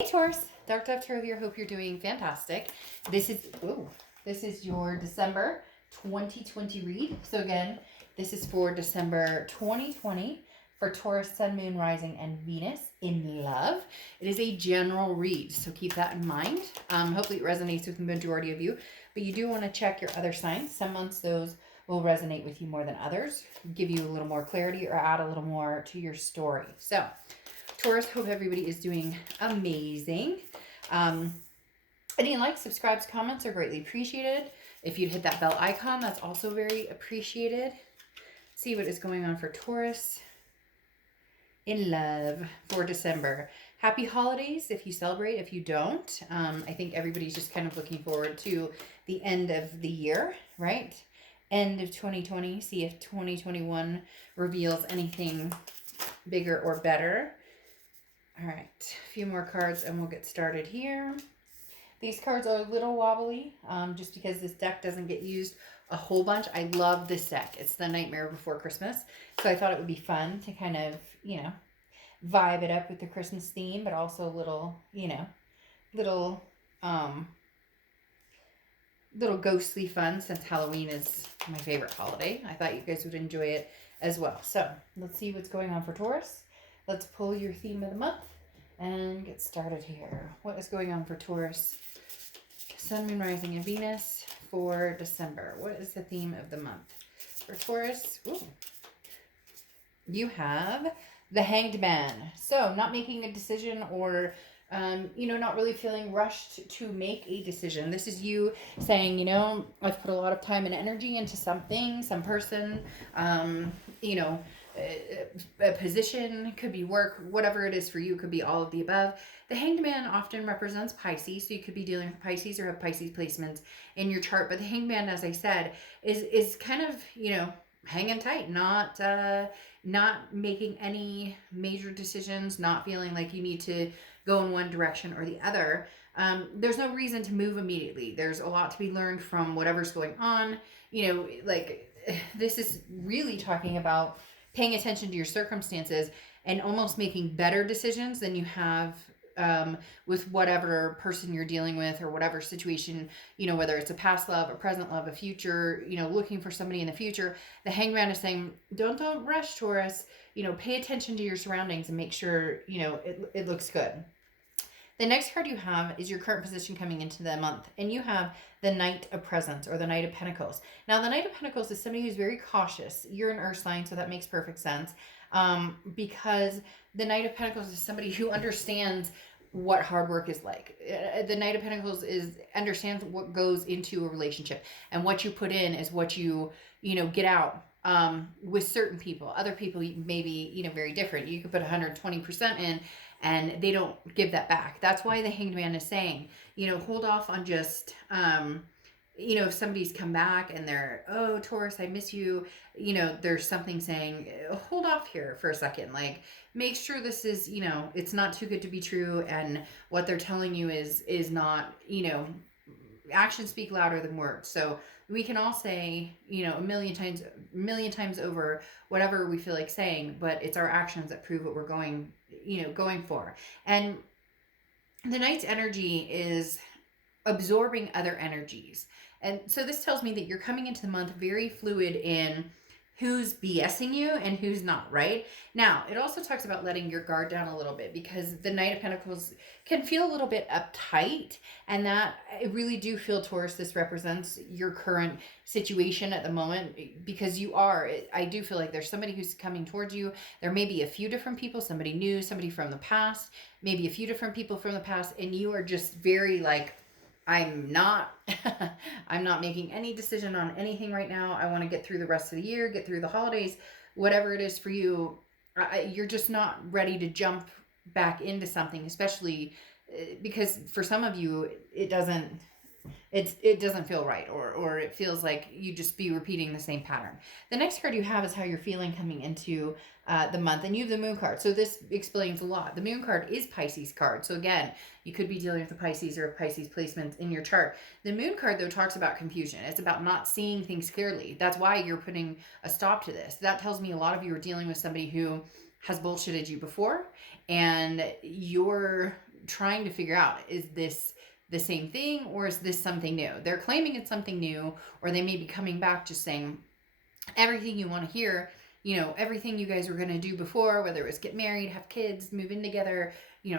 Hey Taurus, Dark Dove Tarot here. Hope you're doing fantastic. This is your December 2020 read. So again, this is for December 2020 for Taurus, Sun, Moon, Rising, and Venus in love. It is a general read, so keep that in mind. Hopefully it resonates with the majority of you, but you do want to check your other signs. Some months those will resonate with you more than others, give you a little more clarity or add a little more to your story. So Taurus, hope everybody is doing amazing. Any likes, subscribes, comments are greatly appreciated. If you'd hit that bell icon, that's also very appreciated. See what is going on for Taurus in love for December. Happy holidays if you celebrate. If you don't, I think everybody's just kind of looking forward to the end of the year, right? End of 2020. See if 2021 reveals anything bigger or better. All right, a few more cards and we'll get started here. These cards are a little wobbly just because this deck doesn't get used a whole bunch. I love this deck. It's the Nightmare Before Christmas. So I thought it would be fun to kind of, vibe it up with the Christmas theme, but also a little, little ghostly fun since Halloween is my favorite holiday. I thought you guys would enjoy it as well. So let's see what's going on for Taurus. Let's pull your theme of the month and get started here. What is going on for Taurus? Sun, Moon, Rising, and Venus for December. What is the theme of the month for Taurus? Ooh. You have the Hanged Man. So not making a decision or not really feeling rushed to make a decision. This is you saying, I've put a lot of time and energy into something, some person, a position, could be work, whatever it is for you, could be all of the above. The Hanged Man often represents Pisces, so you could be dealing with Pisces or have Pisces placements in your chart. But the Hanged Man, as I said, is kind of, hanging tight, not making any major decisions, not feeling like you need to go in one direction or the other. There's no reason to move immediately. There's a lot to be learned from whatever's going on. This is really talking about paying attention to your circumstances and almost making better decisions than you have with whatever person you're dealing with or whatever situation, whether it's a past love, a present love, a future, looking for somebody in the future. The Hangman is saying, don't rush, Taurus, pay attention to your surroundings and make sure, it looks good. The next card you have is your current position coming into the month, and you have the Knight of Presents or the Knight of Pentacles. Now, the Knight of Pentacles is somebody who's very cautious. You're an earth sign, so that makes perfect sense because the Knight of Pentacles is somebody who understands what hard work is like. The Knight of Pentacles understands what goes into a relationship, and what you put in is what you get out. With certain people, other people maybe very different. You could put 120% in and they don't give that back. That's why the Hanged Man is saying, hold off on just if somebody's come back and they're, oh, Taurus, I miss you, there's something saying, hold off here for a second. Like, make sure this is, it's not too good to be true. And what they're telling you is not, actions speak louder than words. So we can all say, a million times over whatever we feel like saying, but it's our actions that prove what we're going for. And the Knight's energy is absorbing other energies. And so this tells me that you're coming into the month very fluid in who's BSing you and who's not, right? Now, it also talks about letting your guard down a little bit because the Knight of Pentacles can feel a little bit uptight, and that I really do feel, Taurus, this represents your current situation at the moment because I do feel like there's somebody who's coming towards you. There may be a few different people, somebody new, somebody from the past, maybe a few different people from the past, and you are just very like, I'm not making any decision on anything right now. I want to get through the rest of the year, get through the holidays, whatever it is for you. You're just not ready to jump back into something, especially because for some of you, it doesn't feel right, or it feels like you just be repeating the same pattern. The next card you have is how you're feeling coming into the month, and you have the Moon card. So this explains a lot. The Moon card is Pisces card. So again, you could be dealing with a Pisces or a Pisces placement in your chart. The Moon card, though, talks about confusion. It's about not seeing things clearly. That's why you're putting a stop to this. That tells me a lot of you are dealing with somebody who has bullshitted you before, and you're trying to figure out, is this the same thing or is this something new? They're claiming it's something new, or they may be coming back just saying everything you want to hear, everything you guys were going to do before, whether it was get married, have kids, move in together,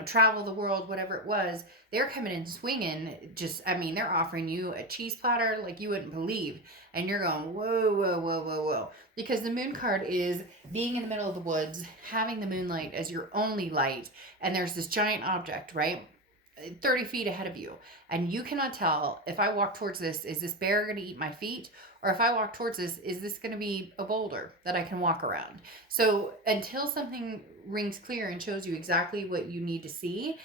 travel the world, whatever it was, they're coming in swinging. They're offering you a cheese platter like you wouldn't believe. And you're going, whoa, whoa, whoa, whoa, whoa. Because the moon card is being in the middle of the woods, having the moonlight as your only light. And there's this giant object, right? 30 feet ahead of you. And you cannot tell, if I walk towards this, is this bear going to eat my feet? Or if I walk towards this, is this going to be a boulder that I can walk around? So until something rings clear and shows you exactly what you need to see,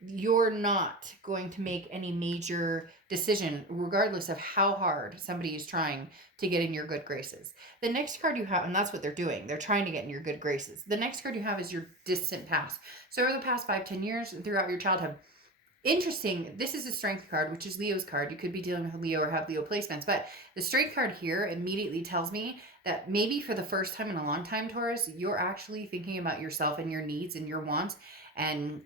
you're not going to make any major decision, regardless of how hard somebody is trying to get in your good graces. The next card you have, and that's what they're doing, they're trying to get in your good graces. The next card you have is your distant past. So over the past 5-10 years, throughout your childhood, interesting, this is a strength card, which is Leo's card. You could be dealing with Leo or have Leo placements, but the strength card here immediately tells me that maybe for the first time in a long time, Taurus, you're actually thinking about yourself and your needs and your wants and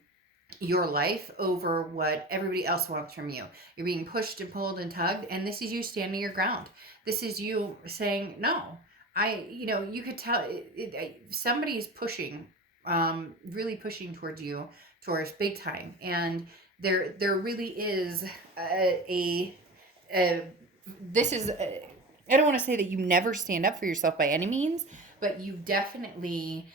your life over what everybody else wants from you. You're being pushed and pulled and tugged, and this is you standing your ground. This is you saying, no, you could tell somebody's pushing, really pushing towards you, Taurus, big time. And there really is this is I don't want to say that you never stand up for yourself by any means, but you definitely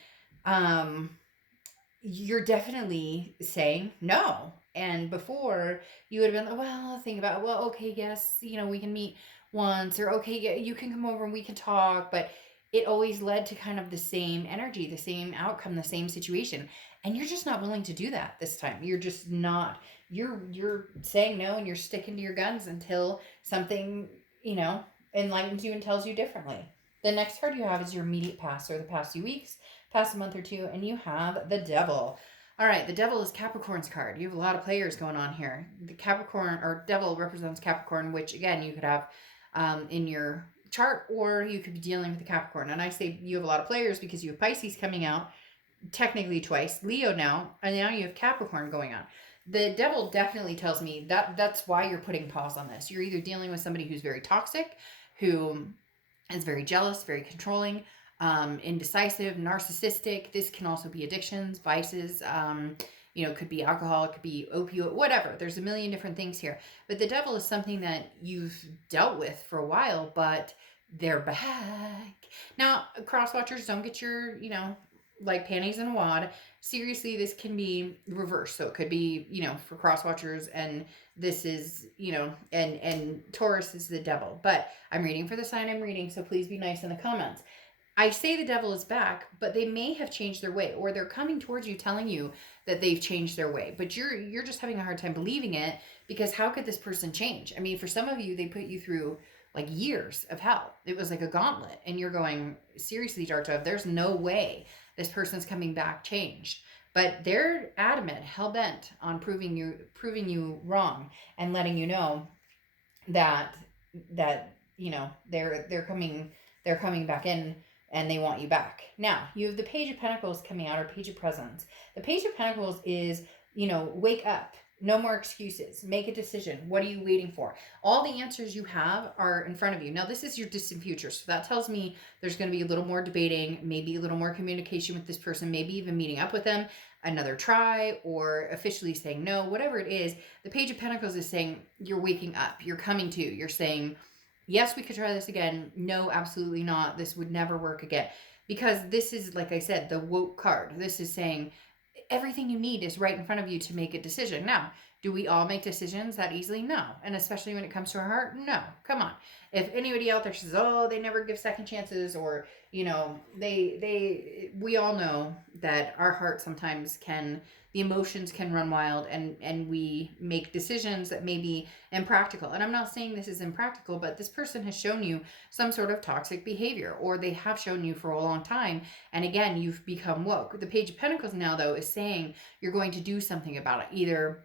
you're definitely saying no. And before, you would have been like, well, think about it. Well, okay, yes, we can meet once, or okay, yeah, you can come over and we can talk. But it always led to kind of the same energy, the same outcome, the same situation. And you're just not willing to do that this time. You're just not. You're saying no, and you're sticking to your guns until something, enlightens you and tells you differently. The next card you have is your immediate past, or the past few weeks, past a month or two, and you have the Devil. All right, the Devil is Capricorn's card. You have a lot of players going on here. The Capricorn, or Devil, represents Capricorn, which again you could have in your chart, or you could be dealing with the Capricorn. And I say you have a lot of players because you have Pisces coming out, technically twice, Leo now, and now you have Capricorn going on. The Devil definitely tells me that that's why you're putting pause on this. You're either dealing with somebody who's very toxic, who is very jealous, very controlling, indecisive, narcissistic. This can also be addictions, vices, could be alcohol, it could be opioid, whatever. There's a million different things here. But the Devil is something that you've dealt with for a while, but they're back. Now, cross watchers, don't get your, like panties in a wad. Seriously, this can be reversed. So it could be, for cross watchers, and this is, and Taurus is the Devil. But I'm reading for the sign I'm reading, so please be nice in the comments. I say the Devil is back, but they may have changed their way, or they're coming towards you telling you that they've changed their way. But you're just having a hard time believing it, because how could this person change? I mean, for some of you, they put you through like years of hell. It was like a gauntlet, and you're going, seriously, Dark Dove, there's no way this person's coming back changed. But they're adamant, hell-bent on proving you wrong, and letting you know that they're coming back in, and they want you back. Now, you have the Page of Pentacles coming out, or Page of Presents. The Page of Pentacles is, wake up. No more excuses. Make a decision. What are you waiting for? All the answers you have are in front of you. Now, this is your distant future. So that tells me there's going to be a little more debating, maybe a little more communication with this person, maybe even meeting up with them, another try, or officially saying no, whatever it is. The Page of Pentacles is saying you're waking up. You're coming to. You're saying, yes, we could try this again. No, absolutely not. This would never work again. Because this is, like I said, the woke card. This is saying everything you need is right in front of you to make a decision. Now, do we all make decisions that easily? No. And especially when it comes to our heart? No. Come on. If anybody out there says, oh, they never give second chances, or, we all know that our heart sometimes the emotions can run wild, and we make decisions that may be impractical. And I'm not saying this is impractical, but this person has shown you some sort of toxic behavior, or they have shown you for a long time. And again, you've become woke. The Page of Pentacles now, though, is saying you're going to do something about it. Either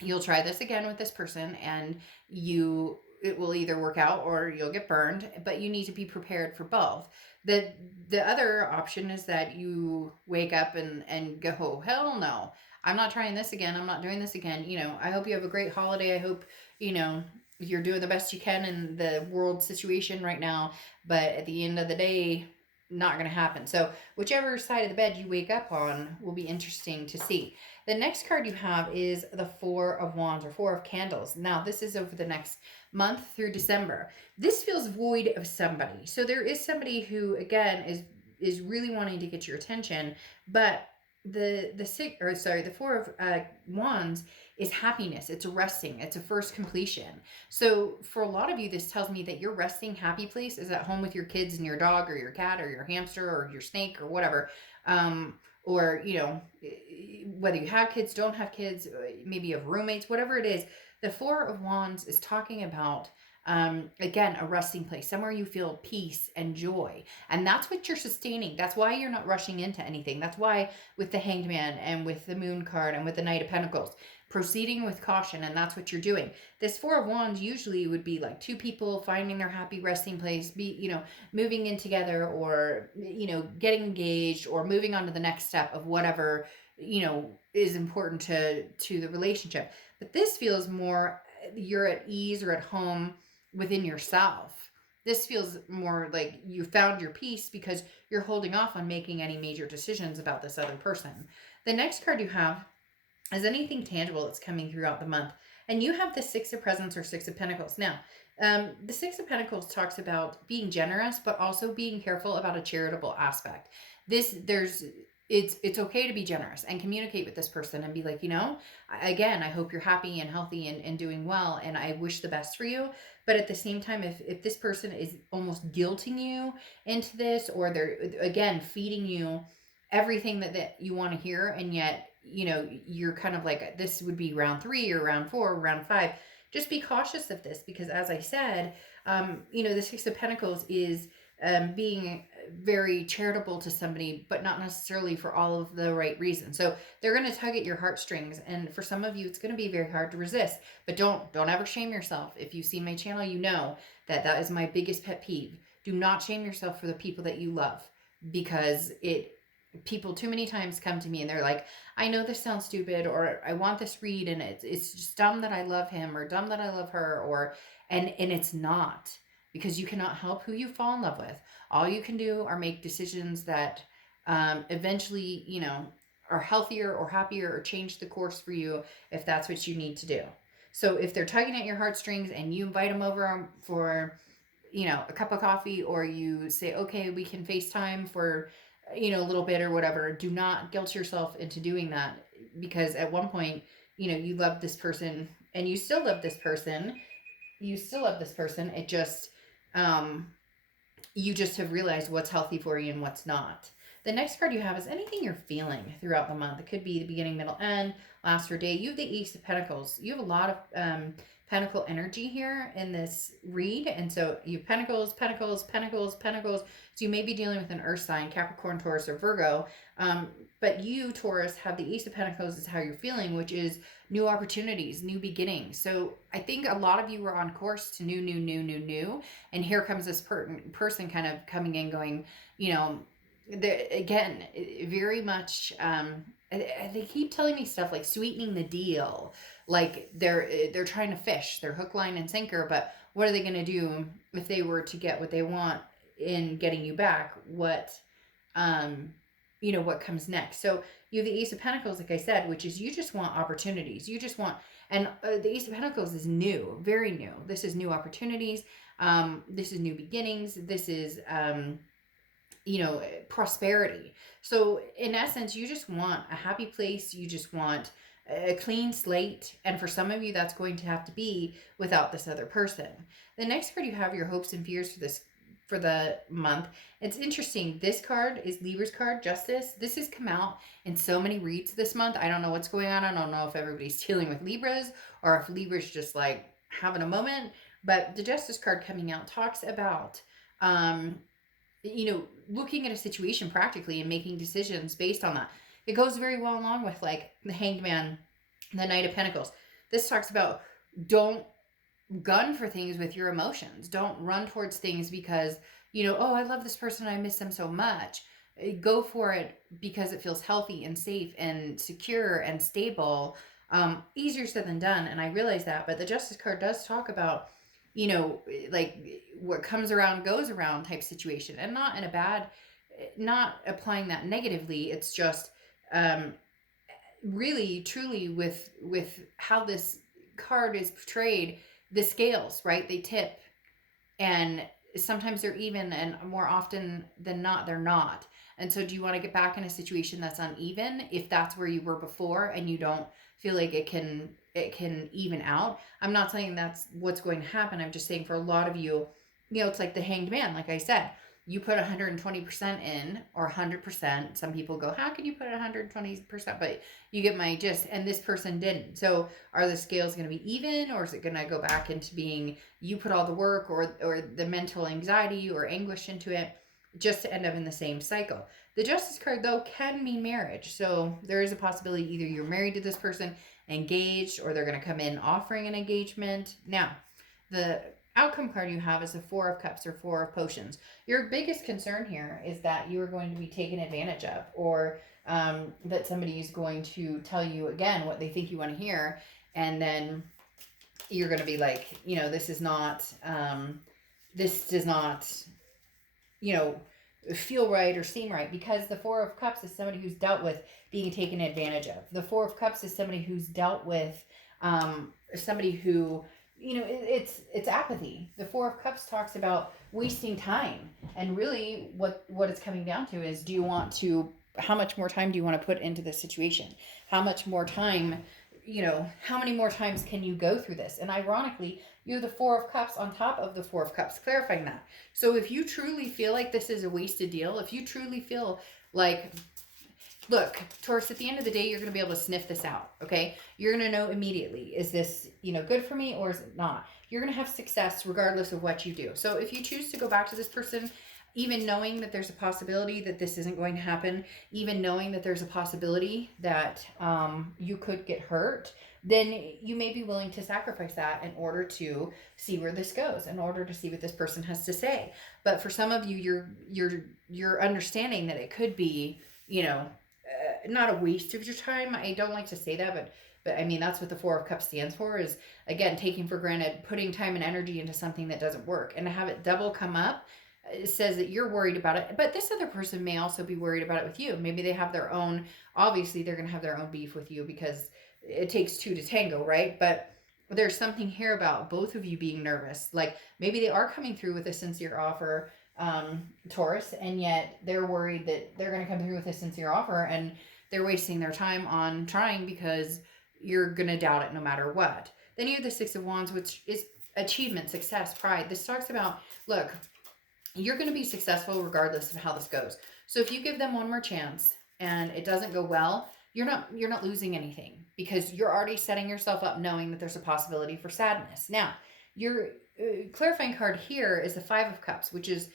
you'll try this again with this person, and it will either work out, or you'll get burned, but you need to be prepared for both. The other option is that you wake up and go, oh, hell no. I'm not trying this again. I'm not doing this again. You know, I hope you have a great holiday. I hope, you know, you're doing the best you can in the world situation right now. But at the end of the day, not going to happen. So whichever side of the bed you wake up on will be interesting to see. The next card you have is the Four of Wands, or Four of Candles. Now, this is over the next month through December. This feels void of somebody. So there is somebody who, again, is really wanting to get your attention, but the Four of Wands is happiness. It's resting. It's a first completion. So for a lot of you, this tells me that your resting happy place is at home with your kids and your dog or your cat or your hamster or your snake or whatever. Or, you know, whether you have kids, don't have kids, maybe you have roommates, whatever it is. The Four of Wands is talking about, again, a resting place, somewhere you feel peace and joy. And that's what you're sustaining. That's why you're not rushing into anything. That's why with the Hanged Man and with the Moon card and with the Knight of Pentacles, proceeding with caution, and that's what you're doing. This Four of Wands usually would be like two people finding their happy resting place, moving in together, or, getting engaged, or moving on to the next step of whatever, is important to the relationship. But this feels more you're at ease or at home within yourself. This feels more like you found your peace because you're holding off on making any major decisions about this other person. The next card you have is anything tangible that's coming throughout the month. And you have the Six of Presents, or Six of Pentacles. Now, the Six of Pentacles talks about being generous, but also being careful about a charitable aspect. It's okay to be generous and communicate with this person and be like, again, I hope you're happy and healthy and doing well, and I wish the best for you. But at the same time, if this person is almost guilting you into this, or they're, again, feeding you everything that you want to hear, and yet, you're kind of like, this would be round 3 or round 4 or round 5, just be cautious of this, because as I said, the Six of Pentacles is being very charitable to somebody, but not necessarily for all of the right reasons. So they're going to tug at your heartstrings, and for some of you, it's going to be very hard to resist. But don't ever shame yourself. If you see my channel, you know that is my biggest pet peeve. Do not shame yourself for the people that you love, because people too many times come to me and they're like, I know this sounds stupid, or I want this read, and it's just dumb that I love him, or dumb that I love her, and it's not, because you cannot help who you fall in love with. All you can do are make decisions that eventually, are healthier or happier, or change the course for you if that's what you need to do. So if they're tugging at your heartstrings and you invite them over for, a cup of coffee, or you say, okay, we can FaceTime for, a little bit or whatever, do not guilt yourself into doing that, because at one point, you love this person, and you still love this person. It just, you just have realized what's healthy for you and what's not. The next card you have is anything you're feeling throughout the month. It could be the beginning, middle, end, last, or day. You have the Ace of Pentacles. You have a lot of Pentacle energy here in this read. And so you have Pentacles, Pentacles, Pentacles, Pentacles. So you may be dealing with an earth sign, Capricorn, Taurus, or Virgo. But you, Taurus, have the Ace of Pentacles is how you're feeling, which is new opportunities, new beginnings. So I think a lot of you were on course to new. And here comes this person kind of coming in going, again, very much, they keep telling me stuff like sweetening the deal. Like they're trying to fish, they're hook, line, and sinker, but what are they going to do if they were to get what they want in getting you back? What comes next? So you have the Ace of Pentacles, like I said, which is you just want opportunities. You just want, and the Ace of Pentacles is new, very new. This is new opportunities. This is new beginnings. This is, prosperity. So in essence, you just want a happy place. You just want a clean slate. And for some of you, that's going to have to be without this other person. The next card you have, your hopes and fears for the month. It's interesting. This card is Libra's card, Justice. This has come out in so many reads this month. I don't know what's going on. I don't know if everybody's dealing with Libras, or if Libra's just like having a moment. But the Justice card coming out talks about, looking at a situation practically and making decisions based on that. It goes very well along with like the Hanged Man, the Knight of Pentacles. This talks about don't gun for things with your emotions. Don't run towards things because, I love this person, I miss them so much. go for it because it feels healthy and safe and secure and stable. Easier said than done, and I realize that. But the Justice card does talk about, like what comes around goes around type situation, and not in a bad, not applying that negatively. It's just um, really truly with how this card is portrayed, the scales, right? They tip, and sometimes they're even, and more often than not they're not. And so do you want to get back in a situation that's uneven if that's where you were before and you don't feel like it can even out? I'm not saying that's what's going to happen. I'm just saying for a lot of you, it's like the Hanged Man. Like I said, you put 120% in, or 100%. Some people go, how can you put 120%? But you get my gist. And this person didn't. So are the scales going to be even, or is it going to go back into being you put all the work, or the mental anxiety or anguish into it, just to end up in the same cycle? The Justice card, though, can mean marriage. So there is a possibility either you're married to this person, engaged, or they're going to come in offering an engagement. Now, the outcome card you have is the Four of Cups, or Four of Potions. Your biggest concern here is that you are going to be taken advantage of, or that somebody is going to tell you again what they think you want to hear, and then you're going to be like, this is not, this does not, feel right or seem right, because the Four of Cups is somebody who's dealt with being taken advantage of. The Four of Cups is somebody who's dealt with somebody who, it's apathy. The Four of Cups talks about wasting time, and really what it's coming down to is, do you want to, how much more time do you want to put into this situation? How much more time, how many more times can you go through this? And ironically, you have the Four of Cups on top of the Four of Cups, clarifying that. So if you truly feel like this is a wasted deal, if you truly feel like, look, Taurus, at the end of the day, you're going to be able to sniff this out, okay? You're going to know immediately, is this, good for me, or is it not? You're going to have success regardless of what you do. So if you choose to go back to this person, even knowing that there's a possibility that this isn't going to happen, even knowing that there's a possibility that you could get hurt, then you may be willing to sacrifice that in order to see where this goes, in order to see what this person has to say. But for some of you, you're understanding that it could be, not a waste of your time. I don't like to say that, but I mean, that's what the Four of Cups stands for, is, again, taking for granted, putting time and energy into something that doesn't work. And to have it double come up, it says that you're worried about it, but this other person may also be worried about it with you. Maybe they have their own, obviously they're going to have their own beef with you, because it takes two to tango, right? But there's something here about both of you being nervous. Like, maybe they are coming through with a sincere offer, Taurus, and yet they're worried that they're going to come through with a sincere offer, and they're wasting their time on trying because you're going to doubt it no matter what. Then you have the Six of Wands, which is achievement, success, pride. This talks about, look, you're going to be successful regardless of how this goes. So if you give them one more chance and it doesn't go well, you're not losing anything, because you're already setting yourself up knowing that there's a possibility for sadness. Now, your clarifying card here is the Five of Cups, which is,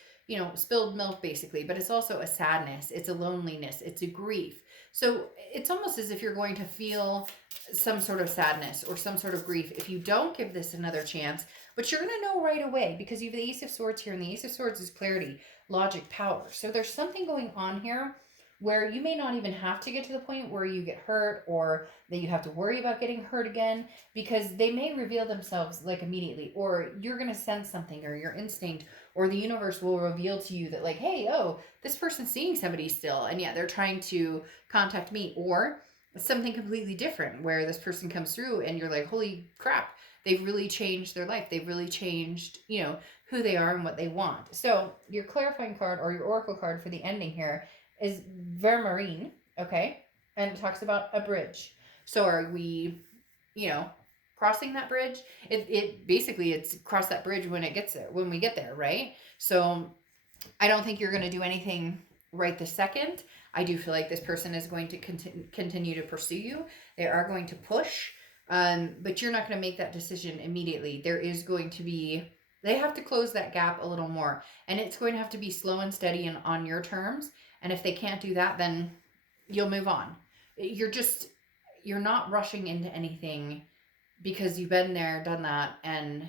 spilled milk basically, but it's also a sadness, it's a loneliness, it's a grief. So it's almost as if you're going to feel some sort of sadness or some sort of grief if you don't give this another chance, but you're going to know right away, because you have the Ace of Swords here, and the Ace of Swords is clarity, logic, power. So there's something going on here where you may not even have to get to the point where you get hurt, or that you have to worry about getting hurt again, because they may reveal themselves like immediately, or you're going to sense something, or your instinct or the universe will reveal to you that, like, hey, oh, this person's seeing somebody still, and yet they're trying to contact me. Or something completely different where this person comes through and you're like, holy crap, they've really changed their life. They've really changed, who they are and what they want. So your clarifying card, or your oracle card for the ending here, is Vermarine, okay? And it talks about a bridge. So are we, crossing that bridge? It basically, it's cross that bridge when we get there, right? So I don't think you're going to do anything right this second. I do feel like this person is going to continue to pursue you. They are going to push, but you're not going to make that decision immediately. There is going to be, they have to close that gap a little more, and it's going to have to be slow and steady and on your terms. And if they can't do that, then you'll move on. You're not rushing into anything, because you've been there, done that, and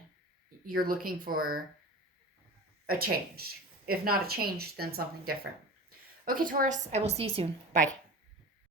you're looking for a change. If not a change, then something different. Okay, Taurus, I will see you soon. Bye.